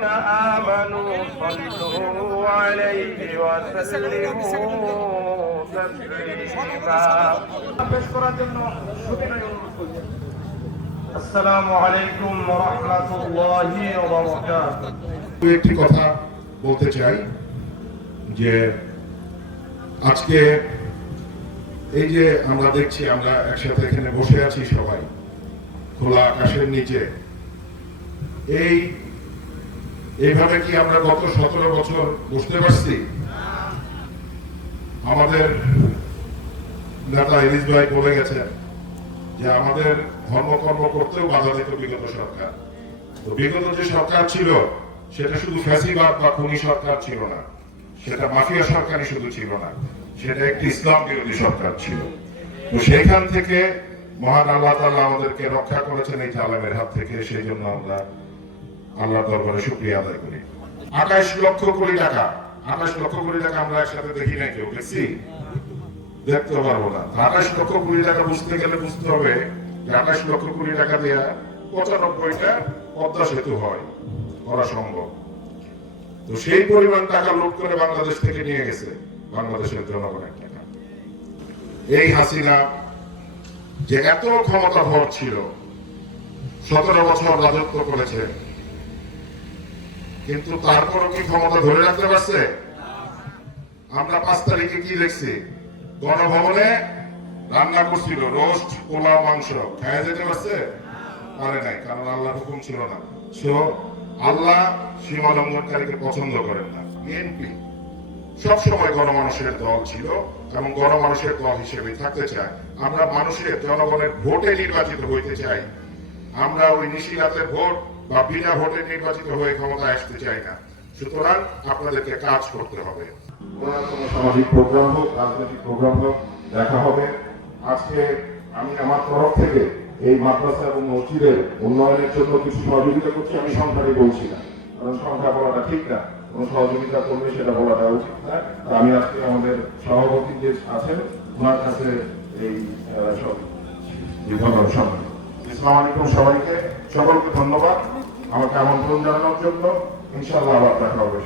الذين آمنوا صلوا عليه وسلموا تسليما আসসালামু আলাইকুম ওয়া রাহমাতুল্লাহি ওয়া বারাকাতুহু। একটি কথা বলতে চাই যে আজকে এই যে আমরা দেখছি, আমরা একসাথে এখানে বসে আছি সবাই খোলা আকাশের নিচে, এইভাবে কি আমরা গত 17 বছর বসতে পারছি? আমাদের নেতা ইলিশ ভাই বলে গেছেন যে আমাদের ধর্মকর্ম করতেও বাধা দিত বিগত সরকার। তো বিগত যে সরকার ছিল সেটা শুধু ফ্যাসিবাদ বা খুনি সরকার ছিল না, সেটা মাফিয়া সরকারই শুধু ছিল না, সেটা একটি ইসলাম বিরোধী সরকার ছিল। তো সেইখান থেকে মহান আল্লাহ তাআলা আমাদেরকে রক্ষা করেছেন এই জালেমের হাত থেকে। সেই জন্য আমরা আল্লাহর দরবারে শুকরিয়া আদায় করি। 28 লক্ষ কোটি টাকা, 28 লক্ষ কোটি টাকা আমরা একসাথে দেখি না, কেউ দেখছি? দেখতে পারবো না। 28 লক্ষ কোটি টাকা বুঝতে গেলে বুঝতে হবে যে 28 লক্ষ কোটি টাকা দিয়ে 95টা পদ্মা সেতু হয়, করা সম্ভব। তো সেই পরিমাণ টাকা লুট করে বাংলাদেশ থেকে নিয়ে গেছে বাংলাদেশের জনগণের টাকা। এই হাসিনা যে এত ক্ষমতাধর ছিল, 17 বছর রাজত্ব করেছে, কিন্তু তারপরও কি ক্ষমতা ধরে রাখতে পারছে? আমরা 5 তারিখে কি দেখছি? গণভবনে রান্না করছিল রোস্ট, পোলাও, মাংস, খাওয়া যেতে পারছে? পারে নাই, কারণ আল্লাহর হুকুম ছিল না। সো আল্লাহ সীমা লঙ্ঘনকারীকে পছন্দ করেন না। বিএনপি সবসময় গণমানুষের দল ছিল এবং গণমানুষের দল হিসেবে থাকতে চায়। আমরা মানুষের, জনগণের ভোটে নির্বাচিত হইতে চাই। আমরা ওই নিশিরাতের ভোট বা বিনা ভোটে নির্বাচিত হয়ে ক্ষমতায় আসতে চাই না। সুতরাং আপনাদেরকে কাজ করতে হবে। কোনো সামাজিক প্রোগ্রাম হোক, রাজনৈতিক প্রোগ্রাম হোক, দেখা হবে। আজকে আমি আমার তরফ থেকে এই মাদ্রাসা এবং মসজিদের উন্নয়নের জন্য কিছু সহযোগিতা করছি। আমি সংখ্যাটি বলছি না, কারণ সংখ্যা বলাটা ঠিক না। কোন সহযোগিতা করলে সেটা বলাটা উচিত না। আমি আজকে আমাদের সভাপতি যে আছেন ওনার কাছে এই সব ধন্যবাদ। আসসালামু আলাইকুম সবাইকে, সকলকে ধন্যবাদ আমাকে আমন্ত্রণ জানানোর জন্য। ইনশাআল্লাহ আবার দেখা হবে।